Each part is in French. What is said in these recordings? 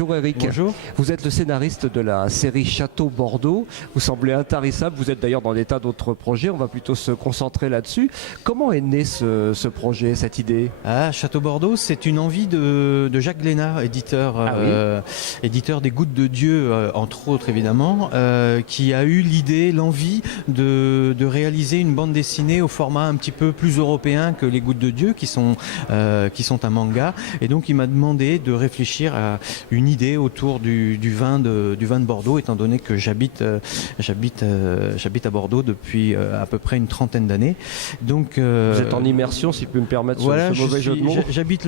Bonjour Eric. Bonjour. Vous êtes le scénariste de la série Château Bordeaux. Vous semblez intarissable. Vous êtes d'ailleurs dans des tas d'autres projets. On va plutôt se concentrer là-dessus. Comment est né ce projet, cette idée? Château Bordeaux, c'est une envie de Jacques Glénat, éditeur, éditeur des Gouttes de Dieu, entre autres évidemment, qui a eu l'idée, l'envie de réaliser une bande dessinée au format un petit peu plus européen que les Gouttes de Dieu, qui sont un manga. Et donc il m'a demandé de réfléchir à une idée autour du vin de Bordeaux, étant donné que j'habite à Bordeaux depuis à peu près une trentaine d'années. Donc vous êtes en immersion, si je peux me permettre voilà, ce mauvais jeu de mots. J'habite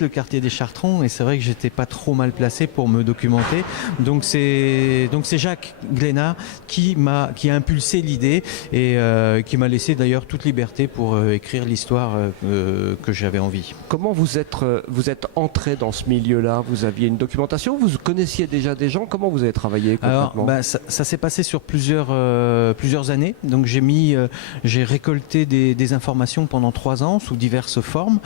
le quartier des Chartrons, et c'est vrai que j'étais pas trop mal placé pour me documenter. Donc c'est Jacques Glénat qui a impulsé l'idée et qui m'a laissé d'ailleurs toute liberté pour écrire l'histoire que j'avais envie. Comment vous êtes entré dans ce milieu-là? Vous aviez une documentation? Vous connaissiez déjà des gens? Comment vous avez travaillé concrètement? Alors, ça s'est passé sur plusieurs années. Donc j'ai récolté des informations pendant 3 ans sous diverses formes,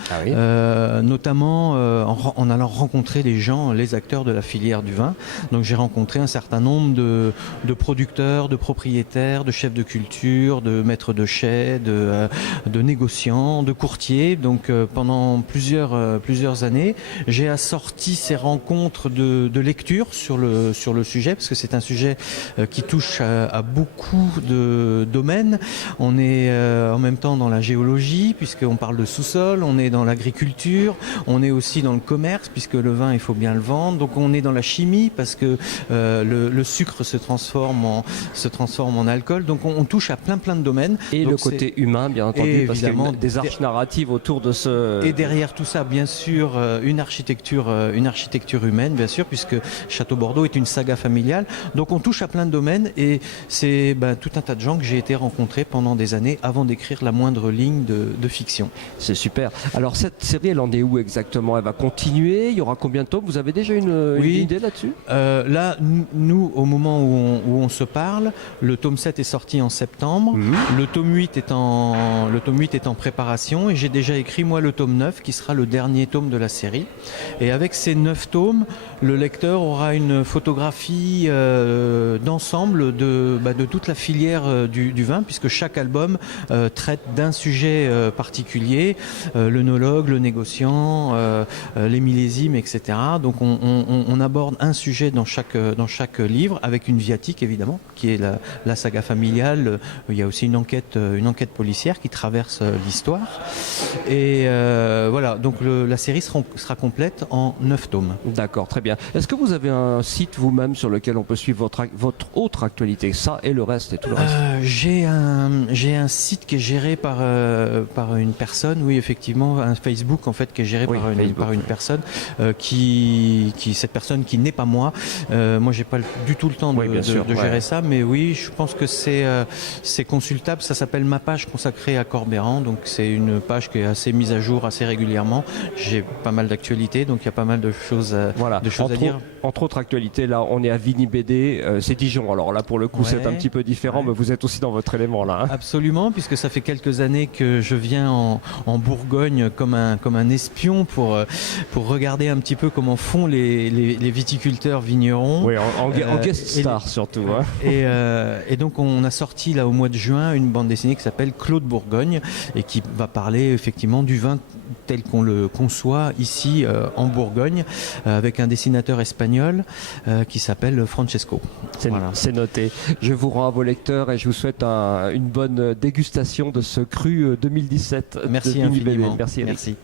notamment en allant rencontrer les gens, les acteurs de la filière du vin. Donc j'ai rencontré un certain nombre de producteurs, de propriétaires, de chefs de culture, de maîtres de chais, de négociants, de courtiers. Donc pendant plusieurs années, j'ai assorti ces rencontres de lecture sur le sujet, parce que c'est un sujet qui touche à beaucoup de domaines. On est en même temps dans la géologie, puisqu'on parle de sous-sol, on est dans l'agriculture, on est aussi dans le commerce, puisque le vin, il faut bien le vendre. Donc on est dans la chimie, parce que le sucre se transforme en alcool. Donc on touche à plein de domaines. Et donc le côté humain, bien entendu, parce qu'il y a des arches narratives autour de ce... Et derrière tout ça, bien sûr, une architecture humaine, bien sûr, puisque Château Bordeaux est une saga familiale. Donc on touche à plein de domaines, et c'est tout un tas de gens que j'ai été rencontrer pendant des années avant d'écrire la moindre ligne de fiction. C'est super. Alors cette série, elle en est où exactement? Elle va continuer? Il y aura combien de tomes? Vous avez déjà une idée là-dessus? Là, nous, au moment où on se parle, le tome 7 est sorti en septembre. Le tome 8 est en préparation, et j'ai déjà écrit moi le tome 9 qui sera le dernier tome de la série. Et avec ces 9 tomes, le lecteur aura une photographie d'ensemble de toute la filière du vin, puisque chaque album traite d'un sujet particulier, l'œnologue, le négociant, les millésimes, etc. Donc on aborde un sujet dans chaque livre, avec une viatique évidemment, qui est la saga familiale. Il y a aussi une enquête policière qui traverse l'histoire. Et voilà, donc la série sera complète en 9 tomes. D'accord, très bien. Est-ce que vous avez un site vous-même sur lequel on peut suivre votre autre actualité, ça et le reste et tout le reste? J'ai un site qui est géré par une personne, oui effectivement, un Facebook en fait qui est géré par une personne cette personne qui n'est pas moi. Moi j'ai pas du tout le temps de gérer ça, mais oui, je pense que c'est consultable. Ça s'appelle Ma Page consacrée à Corbeyran, donc c'est une page qui est assez mise à jour assez régulièrement. J'ai pas mal d'actualités, donc il y a pas mal de choses à dire. Entre autres actualités, là on est à Vini BD, c'est Dijon, alors là pour le coup c'est un petit peu différent, mais vous êtes aussi dans votre élément là. Absolument, puisque ça fait quelques années que je viens en Bourgogne comme un espion pour regarder un petit peu comment font les viticulteurs vignerons. Oui, en guest star surtout. Et donc on a sorti là au mois de juin une bande dessinée qui s'appelle Claude Bourgogne, et qui va parler effectivement du vin tel qu'on le conçoit ici en Bourgogne, avec un dessinateur espagnol qui s'appelle Francesco. C'est noté. Je vous rends à vos lecteurs et je vous souhaite une bonne dégustation de ce cru 2017. Merci infiniment. Merci Eric. Merci.